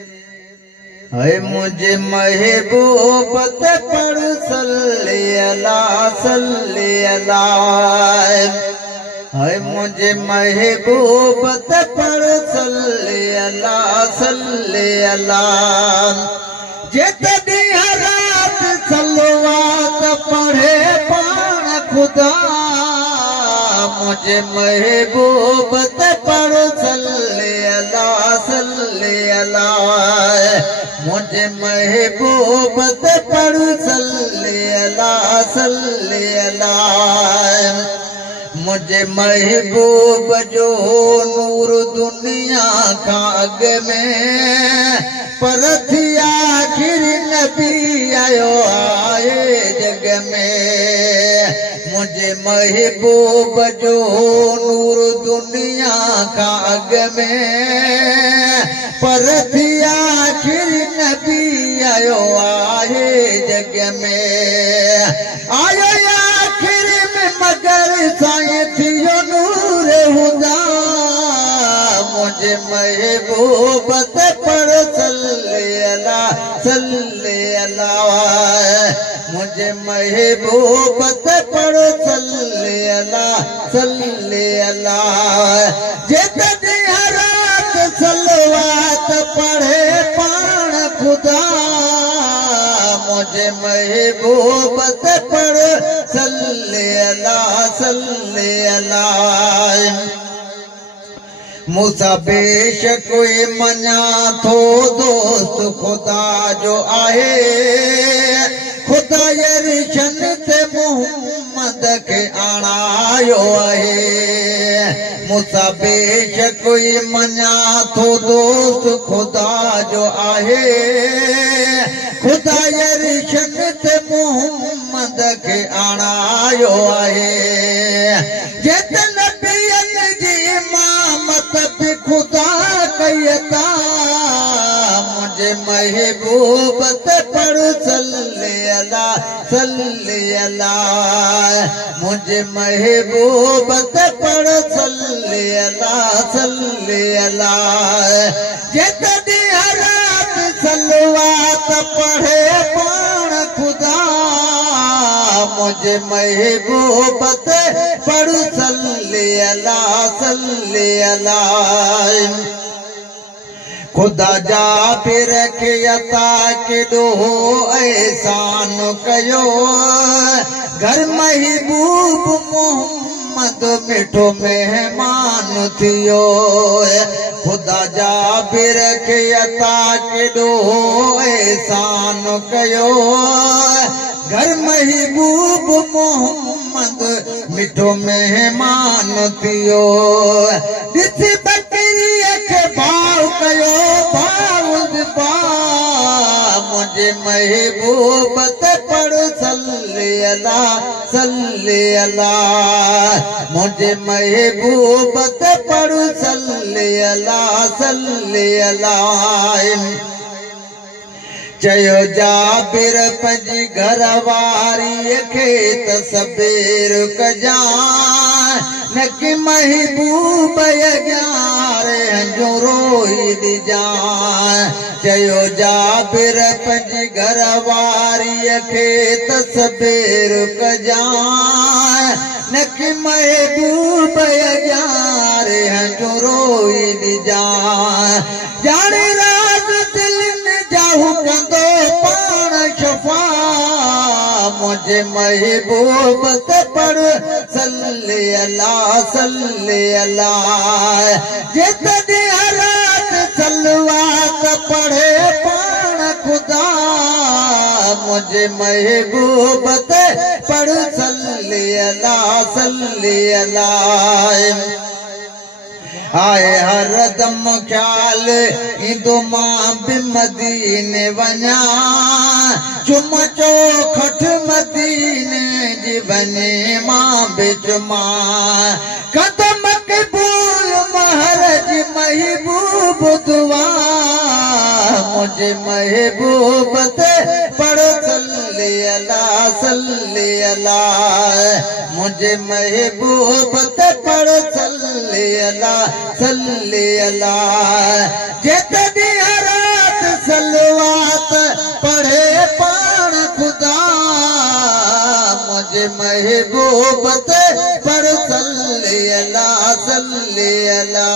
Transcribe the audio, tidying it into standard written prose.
है मुझे महबूब ते पढ़ सल्ले अला सल्ले अला। है मुझे महबूब ते पढ़ सल्ले अला सल्ले अला। जितनी रात सलवात पढ़े पान खुदा मुझे महबूब ते पढ़ सल्ले अला सल्ले अला। मुझे महबूब ते पढ़ सल्ले अला सल्ले अला। मुझे महबूब जो नूर दुनिया का अग में पर थी आखिर नबी आयो आए जग में। मुझे महबूब जो नूर दुनिया का अग में पर थी आखिर नबी आयो आए जग में। आयो आखिर में मगर साए थियो नूर हुदा। मुझे महबूब ते पढ़ सल्ले अला सल्ले अला। मुझे महबूब ते पढ़ सल्ले अला सल्ले अला। जितनी रात सलवात पढ़े पान खुदा मुझे महबूब ते पढ़ सल्ले अला सल्ले अला। मूसा बेशक कोई मना थो दोस्त खुदा जो आहे। खुदा यर्शन ते मोहम्मद के आणायो आहे। मूसा बेशक कोई मना थो दोस्त खुदा जो आहे। खुदा यर्शन ते मोहम्मद के आणायो आहे। जितन खुदा कयता मुझे महबूब ते पढ़ सल्ले अला सल्ले अला। मुझे महबूब ते पढ़ सल्ले अला सल्ले अला। जितनी रात सलवात पढ़े पान खुदा मुझे महबूब ते पढ़ सल्ले अला सल्ले अला। खुदा जा फिर के अता केॾो एहसान कयो। घर महबूब मोहम्मद मिठो मेहमान थियो। खुदा जा फिर के अता केॾो एहसान कयो। घर महबूब मोहम्मद मिठो मेहमान थियो। ॾिस बकरीअ खे भाव कयो भाव मुझे महबूब ते पढ़ सल्ले अला सल्ले अला। मुझे महबूब ते पढ़ सल्ले अला सल्ले अला। चयो जाबिर पंहिंजी घर वारीअ खे त सबेर कजां न कि महबूब अॻियां हंजो रोई ॾिजां। चयो जाबिर पंहिंजी घर वारीअ खे त सबेर कजां न कि महबूब अॻियां हंजो रोई ॾिजां। ॼाणे राज़ दिलि जाहू कंदो पाण शफ़ा मुझे महबूब ते पढ़ सल्ले अला सल्ले अला। जितनी रात सलवात पढ़े पान खुदा मुझे महबूब ते पढ़ सल्ले अला सल्ले अला। आए हर दम ख्याल ईंदो मां बि मदीने वञा। चुम चौखट मदीने जी वञे मां बि चुमा। कदम क़बूल महरज महबूब दुआ मुझे महबूब ते पढ़ सल्ले अला सल्ले अला। मुझे महबूब ते पढ़ सल्ले अला सल्ले अला। जितनी रात महबूब ते पढ़ सल्ले अला सल्ले अला